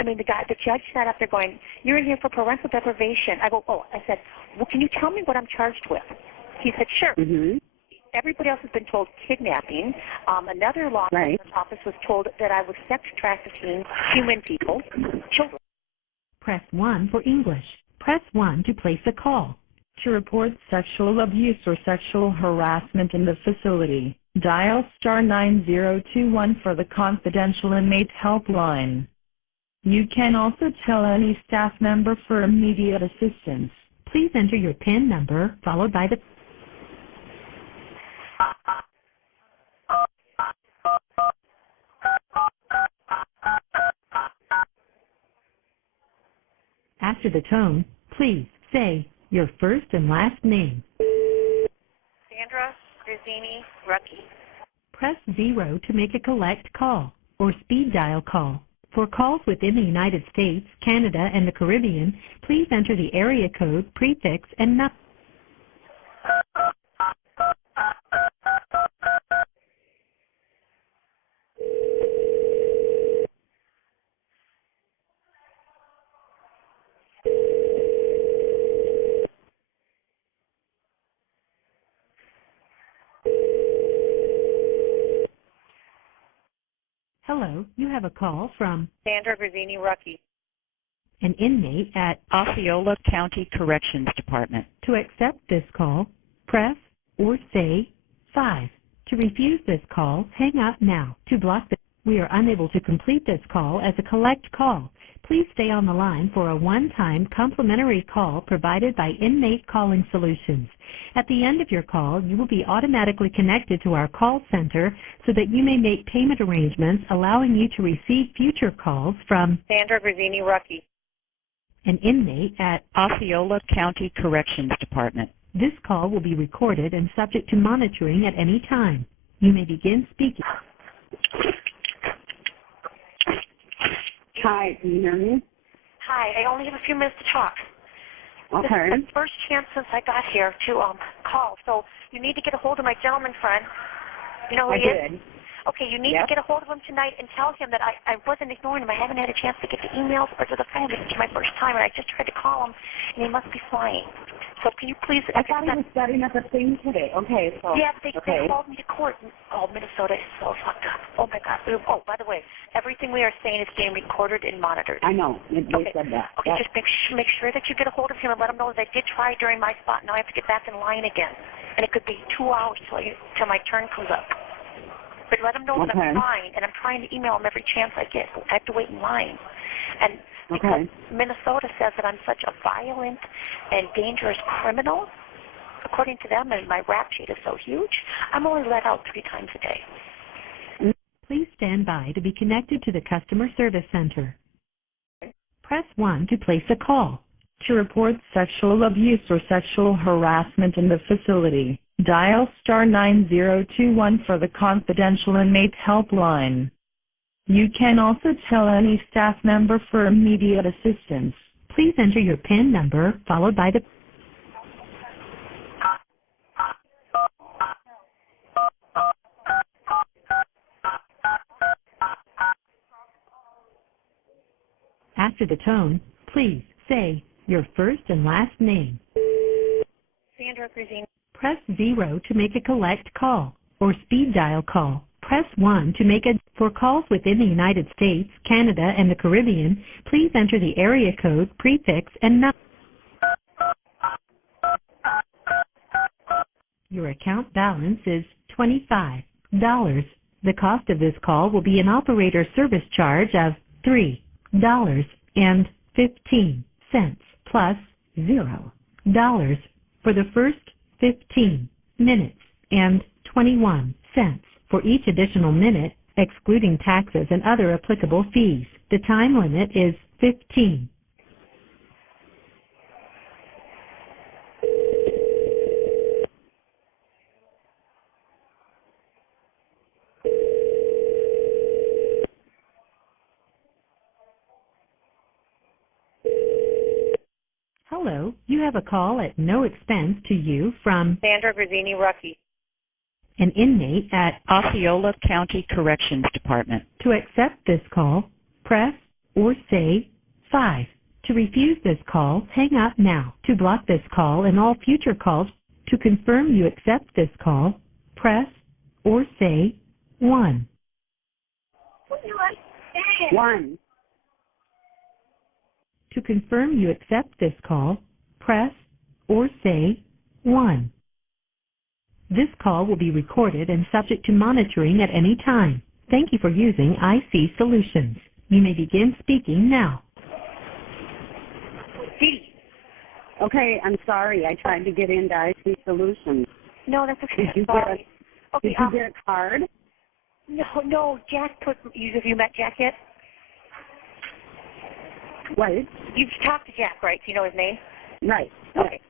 I mean, the judge sat up there going, "You're in here for parental deprivation." I go, "Oh," I said, "Well, can you tell me what I'm charged with?" He said, "Sure." Mm-hmm. Everybody else has been told kidnapping. Another law enforcement office was told that I was sex trafficking human people, children. Press 1 for English. Press 1 to place a call. To report sexual abuse or sexual harassment in the facility, dial *9021 for the confidential inmate helpline. You can also tell any staff member for immediate assistance. Please enter your PIN number followed by the After the tone, please say your first and last name. Sandra Grazzini-Rucki. Press 0 to make a collect call or speed dial call. For calls within the United States, Canada, and the Caribbean, please enter the area code, prefix, and number. Hello, you have a call from Sandra Grazzini-Rucki. an inmate at Osceola County Corrections Department. To accept this call, press or say 5. To refuse this call, hang up now. To block the we are unable to complete this call as a collect call. Please stay on the line for a one-time complimentary call provided by Inmate Calling Solutions. At the end of your call, you will be automatically connected to our call center so that you may make payment arrangements allowing you to receive future calls from Sandra Grazzini-Rucki. an inmate at Osceola County Corrections Department. This call will be recorded and subject to monitoring at any time. You may begin speaking. Hi, can you hear me? Hi, I only have a few minutes to talk. Okay. This is the first chance since I got here to call, so you need to get a hold of my gentleman friend. You know who he is? Okay, you need to get a hold of him tonight and tell him that I wasn't ignoring him. I haven't had a chance to get the emails or to the phone. This is my first time, and I just tried to call him, and he must be flying. So can you please... I thought he was setting up a thing today. Okay, so... Yeah, they called me to court. Oh, Minnesota is so fucked up. Oh, my God. Oh, by the way, everything we are saying is being recorded and monitored. I know. They said that. Okay, just make sure that you get a hold of him and let him know that I did try during my spot. Now I have to get back in line again. And it could be 2 hours till my turn comes up. But let him know that I'm trying, and I'm trying to email him every chance I get. I have to wait in line. And because Minnesota says that I'm such a violent and dangerous criminal, according to them, and my rap sheet is so huge, I'm only let out 3 times a day. Please stand by to be connected to the customer service center. Press 1 to place a call. To report sexual abuse or sexual harassment in the facility, dial *9021 for the confidential inmate helpline. You can also tell any staff member for immediate assistance. Please enter your PIN number followed by the After the tone, please say your first and last name. Sandra Grazzini. Press 0 to make a collect call or speed dial call. Press 1 to make a... For calls within the United States, Canada, and the Caribbean, please enter the area code, prefix, and number. Your account balance is $25. The cost of this call will be an operator service charge of $3.15 plus $0 for the first 15 minutes and 21 cents for each additional minute, excluding taxes and other applicable fees. The time limit is 15. Hello, you have a call at no expense to you from Sandra Grazzini-Rucki. an inmate at Osceola County Corrections Department. To accept this call, press or say 5. To refuse this call, hang up now. To block this call and all future calls, to confirm you accept this call, press or say 1. 1. To confirm you accept this call, press or say 1. This call will be recorded and subject to monitoring at any time. Thank you for using IC Solutions. You may begin speaking now. Okay, I'm sorry. I tried to get into IC Solutions. No, that's okay. Did you Sorry. did you get a card? No, Jack put, have you met Jack yet? What? You've talked to Jack, right? Do you know his name? Right. Okay.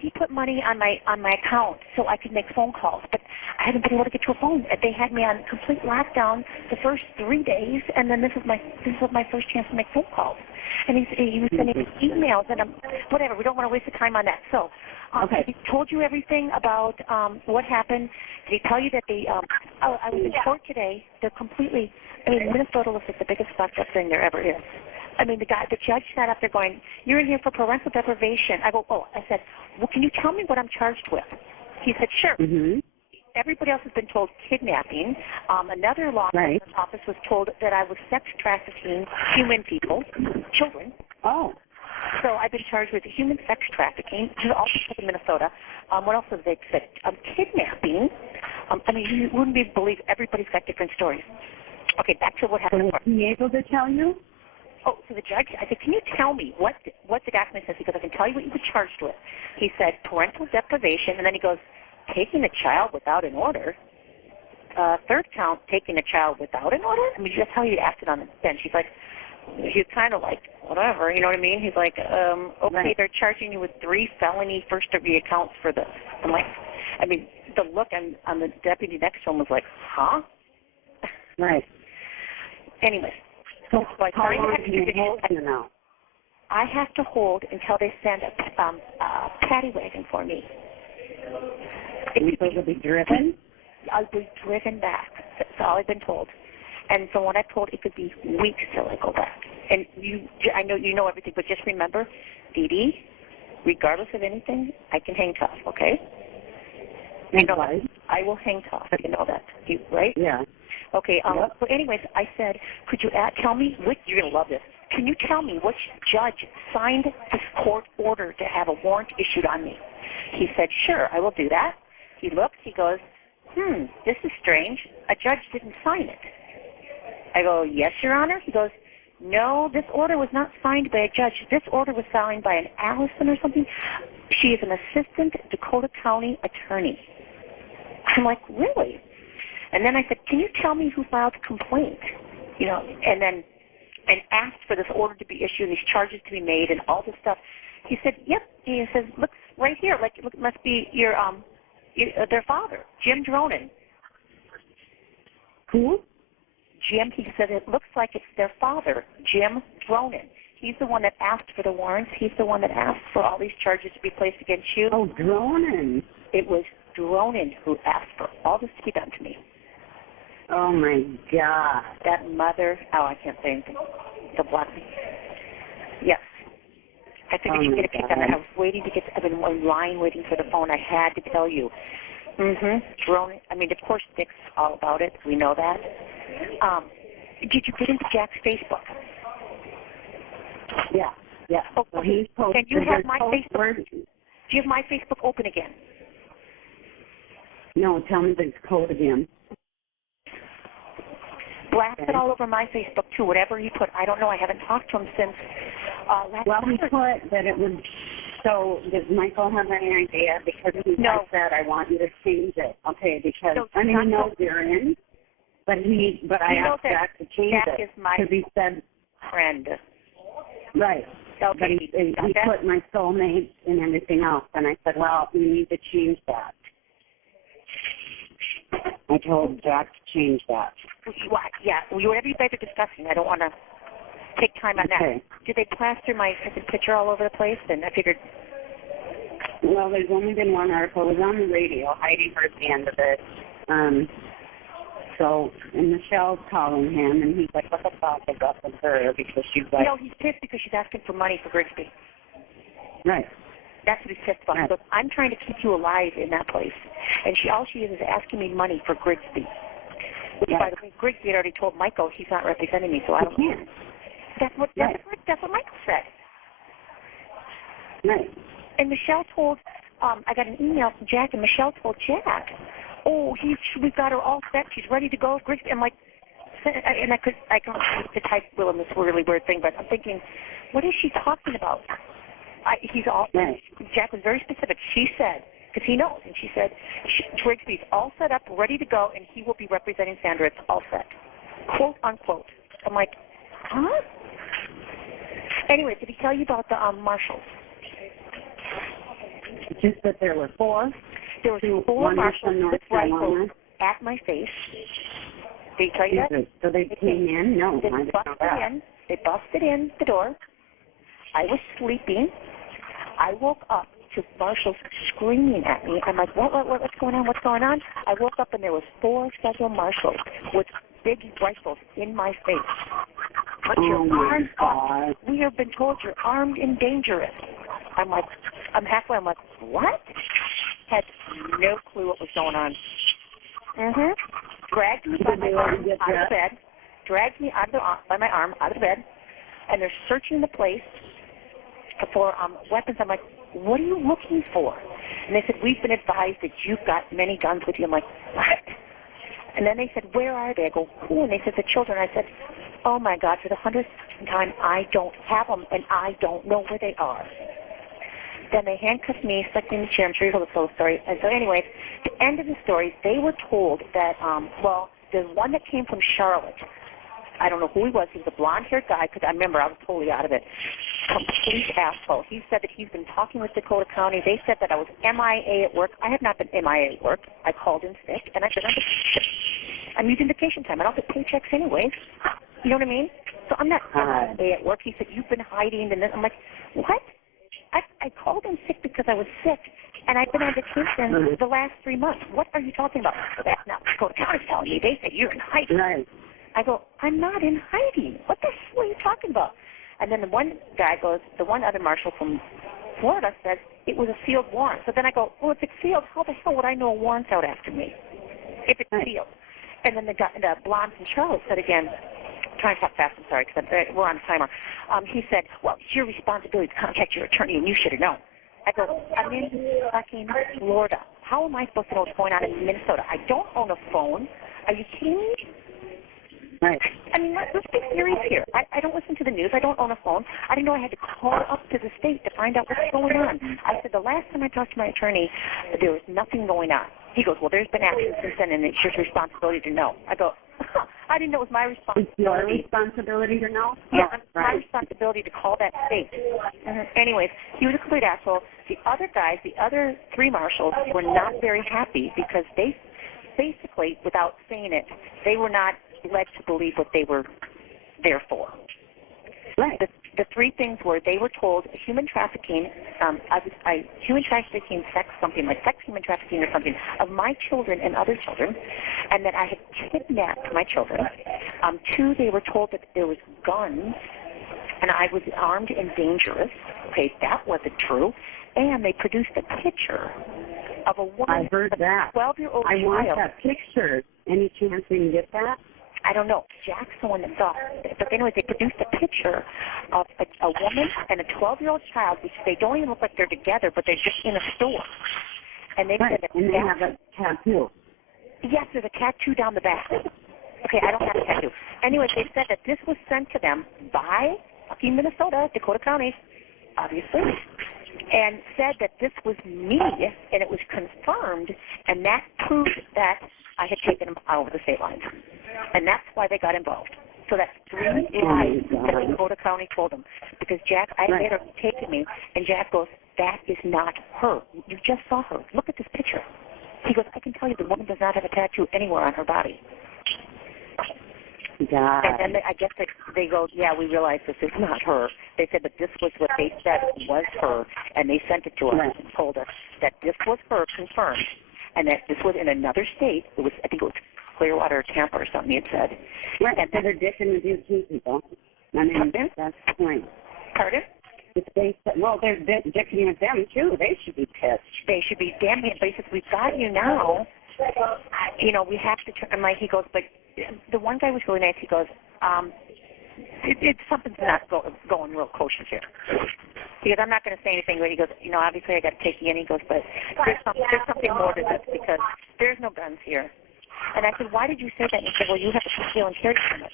He put money on my account so I could make phone calls, but I haven't been able to get to a phone. They had me on complete lockdown the first 3 days, and then this was my first chance to make phone calls. And he was sending me emails, and whatever. We don't want to waste the time on that. So, okay. He told you everything about what happened. Did he tell you that they? I was in court today. They're completely. I mean, Minnesota looks like the biggest fucked up thing there ever is. I mean, the judge sat up there going, "You're in here for parental deprivation." I go, "Oh," I said, "Well, can you tell me what I'm charged with?" He said, "Sure." Mm-hmm. Everybody else has been told kidnapping. Another law office was told that I was sex trafficking human people, children. Oh. So I've been charged with human sex trafficking, also in Minnesota. What else have they said? Kidnapping. I mean, you wouldn't believe everybody's got different stories. Okay, back to what happened. Was he able to tell you? Oh, so the judge, I said, can you tell me what the document says? He goes, I can tell you what you were charged with. He said, parental deprivation, and then he goes, taking a child without an order. Third count, taking a child without an order? I mean, that's how you acted on the bench. He's like, he's kind of like, whatever, you know what I mean? He's like, okay, they're charging you with 3 felony first-degree accounts for this. I'm like, I mean, the look on the deputy next to him was like, huh? Right. Anyways. So I have to hold until they send a paddy wagon for me. Will be driven? I'll be driven back. That's all I've been told. And so when I told, it could be weeks till I go back. And I know you know everything, but just remember, Dee Dee, regardless of anything, I can hang tough, okay? You know that. I will hang tough. You know that, right? Yeah. Okay, so anyways, I said, could you tell me, you're going to love this, can you tell me which judge signed this court order to have a warrant issued on me? He said, sure, I will do that. He looked, he goes, this is strange. A judge didn't sign it. I go, yes, Your Honor. He goes, no, this order was not signed by a judge. This order was signed by an Allison or something. She is an assistant Dakota County attorney. I'm like, really? And then I said, can you tell me who filed the complaint? You know, and asked for this order to be issued and these charges to be made and all this stuff. He said, yep. He says, looks right here, like it must be their father, Jim Dronin. Who? Jim, he said, it looks like it's their father, Jim Dronin. He's the one that asked for the warrants. He's the one that asked for all these charges to be placed against you. Oh, Dronin. It was Dronin who asked for all this to be done to me. Oh, my God. That mother, I can't say anything. The black. Yes. I figured you'd get a kick on that. I was waiting to I've been in line waiting for the phone. I had to tell you. Dronin. I mean, of course, Dick's all about it. We know that. Did you get into Jack's Facebook? Yeah. Oh, okay. Can you have my Facebook? Do you have my Facebook open again? No, tell me the code again. Blast it all over my Facebook, too, whatever he put. I don't know. I haven't talked to him since last Well, he summer. put that it would, so does Michael have any idea? Because he said, I want you to change it. Okay, because, I mean, he knows you're in, but I asked Jack to change Jack it. is my because he said, friend. Right. Okay. But he put my soulmate and everything else, and I said, well, you need to change that. I told Jack to change that. Yeah, whatever you guys are discussing, I don't want to take time on that. Did they plaster my picture all over the place? And I figured. Well, there's only been one article. It was on the radio. Heidi heard the end of it. So, and Michelle's calling him, and he's like, what the fuck is up with her? Because she's like... No, he's pissed because she's asking for money for Grigsby. Right. That's what he's pissed about. Right. So I'm trying to keep you alive in that place. And all she is asking me money for Grigsby. Which, by the way, Grigsby had already told Michael he's not representing me, so I don't know. That's what Michael said. Right. And Michelle told, I got an email from Jack, and Michelle told Jack, we've got her all set. She's ready to go. Grigsby, I'm like, and I can the type will in this really weird thing, but I'm thinking, what is she talking about? Jack was very specific. She said, because he knows, and she said, Grigsby's all set up, ready to go, and he will be representing Sandra. It's all set. Quote, unquote. I'm like, huh? Anyway, did he tell you about the marshals? Just that there were four? There were four marshals with rifles at my face. Did he tell you that? So they came in? No. They busted in the door. I was sleeping. I woke up to marshals screaming at me. I'm like, what's going on? What's going on? I woke up and there was 4 federal marshals with big rifles in my face. But you're armed up. We have been told you're armed and dangerous. I'm halfway. I'm like, what? Had no clue what was going on. Dragged me by my arm out of the bed. Dragged me by my arm out of the bed. And they're searching the place for weapons. I'm like, what are you looking for? And they said, we've been advised that you've got many guns with you. I'm like, what? And then they said, where are they? I go, who? And they said, the children. I said, oh, my God, for the 100th time, I don't have them, and I don't know where they are. Then they handcuffed me, stuck me in the chair. I'm sure you heard the full story. And so anyways, the end of the story, they were told that, there's one that came from Charlotte. I don't know who he was. He was a blonde-haired guy, because I remember I was totally out of it. Complete asshole. He said that he's been talking with Dakota County. They said that I was MIA at work. I have not been MIA at work. I called in sick, and I said, I'm using vacation time. I don't get paychecks anyways. You know what I mean? So I'm not MIA at work. He said, you've been hiding. And then I'm like, what? I called in sick because I was sick, and I've been on vacation the last 3 months. What are you talking about? Well, that's not what Dakota County's telling me. They said you're in hiding. Right. I go, I'm not in hiding. What the hell are you talking about? And then the one guy goes, the one other marshal from Florida says it was a sealed warrant. So then I go, well, if it's sealed, how the hell would I know a warrant's out after me if it's sealed? And then the blonde from Charlotte said again, I'm trying to talk fast, I'm sorry, because we're on a timer. He said, well, it's your responsibility to contact your attorney, and you should have known. I go, I'm in fucking Florida. How am I supposed to know what's going on in Minnesota? I don't own a phone. Are you kidding me? Right. I mean, let's be serious here. I don't listen to the news. I don't own a phone. I didn't know I had to call up to the state to find out what's going on. I said, the last time I talked to my attorney, there was nothing going on. He goes, well, there's been action since then, and it's your responsibility to know. I go, I didn't know it was my responsibility. It's your responsibility to know? Yeah, it's my responsibility to call that state. Anyways, he was a complete asshole. The other guys, the other 3 marshals, were not very happy because they basically, without saying it, they were not led to believe what they were there for. Right. The 3 things were they were told human trafficking, human trafficking, human trafficking or something of my children and other children, and that I had kidnapped my children. 2, they were told that there was guns, and I was armed and dangerous. Okay, that wasn't true. And they produced a picture of a woman, I heard that. 12-year-old child. I want that picture. Any chance we can get that? I don't know. Jack's the one that saw it. But anyways, they produced a picture of a woman and a 12-year-old child, which they don't even look like they're together, but they're just in a store. And they said that and they have a tattoo. Yes, there's a tattoo down the back. Okay, I don't have a tattoo. Anyways, they said that this was sent to them by fucking Minnesota, Dakota County, obviously, and said that this was me, and it was confirmed, and that proved that I had taken them over the state lines. And that's why they got involved. So that's 3 lies that Dakota County told them. Because Jack, I made her take me, and Jack goes, that is not her. You just saw her. Look at this picture. He goes, I can tell you the woman does not have a tattoo anywhere on her body. God. And then I guess they go, yeah, we realize this is not her. They said, but this was what they said was her, and they sent it to us and told us that this was her confirmed, and that this was in another state. It was, I think it was Clearwater or Tampa or something, he had said. Right, and they're dicking with you too, people. I mean, that's the point. Pardon? If they said, well, they're dicking with them too. They should be pissed. They should be damn it. But he says, we've got you now. You know, we have to turn. He goes, but the one guy was really nice. He goes, something's not going real kosher here. He goes, I'm not going to say anything, but he goes, you know, obviously I got to take you in. He goes, but there's something more to this because there's no guns here. And I said, why did you say that? And he said, well, you have a conceal and carry permit.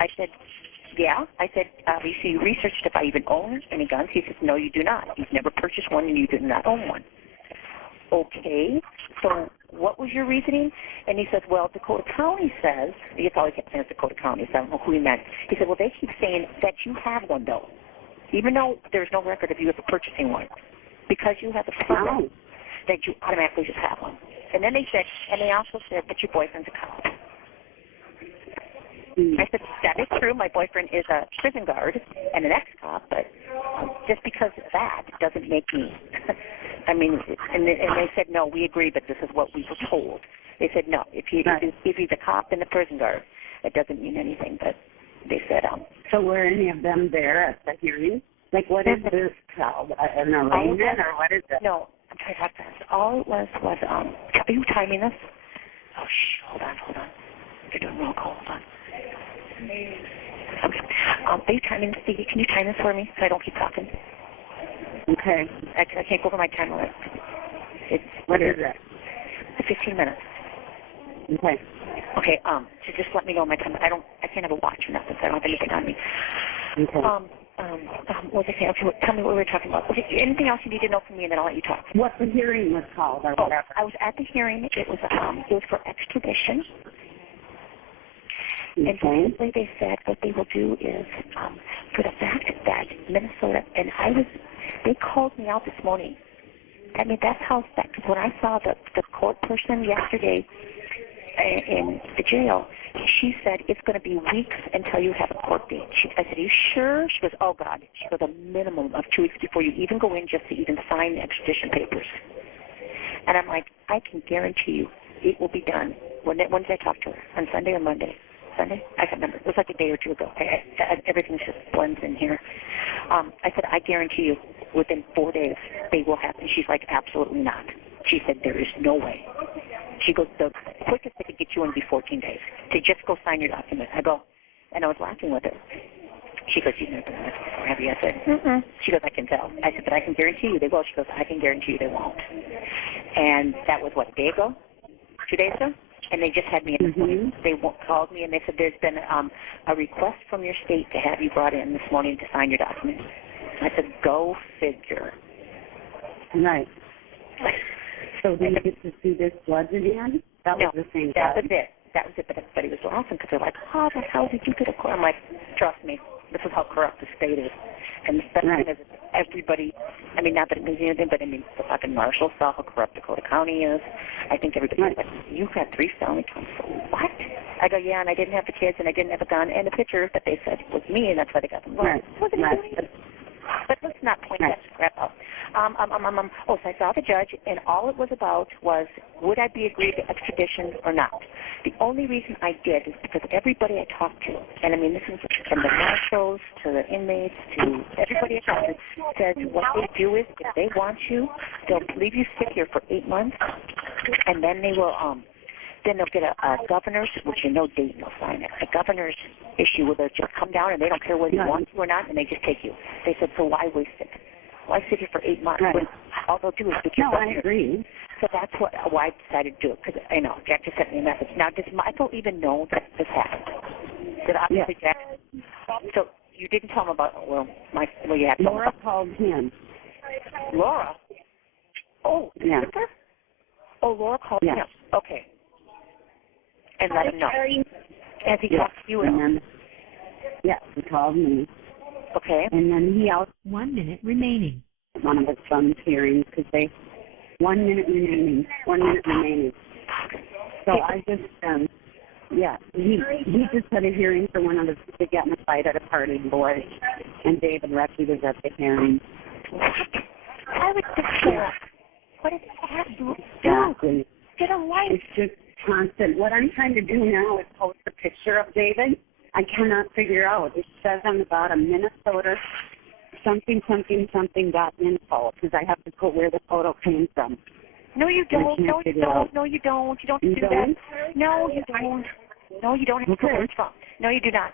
I said, yeah. I said, obviously you researched if I even own any guns. He says, no, you do not. You've never purchased one and you do not own one. Okay, so what was your reasoning? And he says, well, Dakota County says, that's all he kept saying is Dakota County, so I don't know who he meant. He said, well, they keep saying that you have one, though, even though there's no record of you ever purchasing one. Because you have a permit, that you automatically just have one. And then they said, and they also said that your boyfriend's a cop. I said, that is true. My boyfriend is a prison guard and an ex-cop, but just because of that doesn't make me. I mean, and they said, no, we agree, but this is what we were told. They said, no, if he's a cop and a prison guard, it doesn't mean anything. But they said, So were any of them there at the hearing? Like, what is this called? An arraignment, or what is it? No, I'm trying to talk fast. All it was, are you timing this? Oh, hold on. You're doing roll call, hold on. Okay. Are you timing this, Stevie? Can you time this for me so I don't keep talking? Okay. I can't go over my time limit. What is it? 15 minutes. Okay. Okay, so just let me know my time. I can't have a watch or nothing, so I don't have anything on me. Okay. What was I saying? Okay, tell me what we were talking about. Okay, anything else you need to know from me, and then I'll let you talk. What the hearing was called, or whatever. I was at the hearing. It was for extradition. Okay. And basically they said what they will do is, for the fact that Minnesota, and they called me out this morning. I mean, that's how, because when I saw the court person yesterday in the jail, she said it's going to be weeks until you have a court date. I said, are you sure? She goes, oh, God. She goes, a minimum of 2 weeks before you even go in just to even sign the extradition papers. And I'm like, I can guarantee you it will be done. When did I talk to her? On Sunday or Monday? Sunday? I can't remember. It was like a day or two ago. Everything just blends in here. I said, I guarantee you within 4 days they will happen. She's like, absolutely not. She said, there is no way. She goes, the quickest they could get you in would be 14 days to just go sign your document. I go, and I was laughing with her. She goes, you've never done this before, have you? I said, mm-mm. She goes, I can tell. I said, but I can guarantee you they will. She goes, I can guarantee you they won't. And that was, what, a day ago? 2 days ago? And they just had me in this morning. They called me and they said there's been a request from your state to have you brought in this morning to sign your document. I said, go figure. Right. So did you get to see this judge again? That was the same that judge? was it. That was it. But everybody was laughing because they're like, how the hell did you get a court? I'm like, trust me, this is how corrupt the state is. And the best thing is everybody, I mean, not that it means anything, but I mean, the fucking marshal saw how corrupt Dakota County is. I think everybody's like, you've had 3 felony counts. What? I go, yeah, and I didn't have the kids, and I didn't have a gun, and the picture that they said was me, and that's why they got them wrong. But let's not point that crap out. So I saw the judge, and all it was about was, would I be agreed to extradition or not? The only reason I did is because everybody I talked to, and I mean, this is from the marshals to the inmates to everybody I talked to, says what they do is, if they want you, they'll leave you sit here for 8 months, and then they will, then they'll get a governor's, which you know Dayton will sign it, a governor's issue where they'll just come down and they don't care whether you want to or not, and they just take you. They said, so why waste it? Why sit here for 8 months? When all they'll do is get your I agree. So that's why I decided to do it, because I know Jack just sent me a message. Now, does Michael even know that this happened? Did obviously Jack? So you didn't tell him about, you had to Laura called him. Laura? Oh, yeah. Sister? Oh, Laura called him. Okay. And let him know. Has he talked to you at all? Yes, he called me. Okay. And then he out 1 minute remaining. one of his son's hearings because 1 minute remaining. 1 minute remaining. So I just, he just had a hearing for one of the to get in a fight at a party, boy, and David Rucki was at the hearing. What? I would just what does that have to do? Exactly. Get a life. It's just, constant. What I'm trying to do now is post a picture of David. I cannot figure out. It says on the bottom, Minnesota something.info, because I have to put where the photo came from. No, you don't. No, you don't. No, you don't. You don't do that. No, you don't. No, you don't have to put where it's from. No, you do not.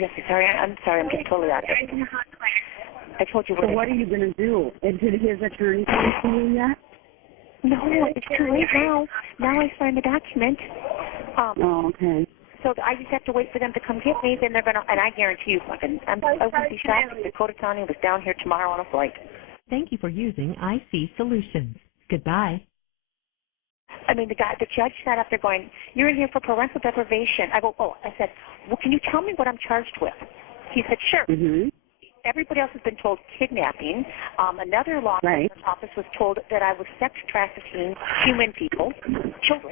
Yes, sorry. I'm sorry. I'm getting totally out of it. I told you what. So what are you going to do? Did his attorney come to you yet? No, it's too late now. Now I signed the document. Okay. So I just have to wait for them to come get me. Then they're gonna, and I guarantee you, I wouldn't be shocked if Dakota County was down here tomorrow on a flight. Thank you for using IC Solutions. Goodbye. I mean, the judge sat up there going, "You're in here for parental deprivation." I go, "Oh," I said, "Well, can you tell me what I'm charged with?" He said, "Sure." Mm-hmm. Everybody else has been told kidnapping. Another law enforcement office was told that I was sex trafficking human people, children.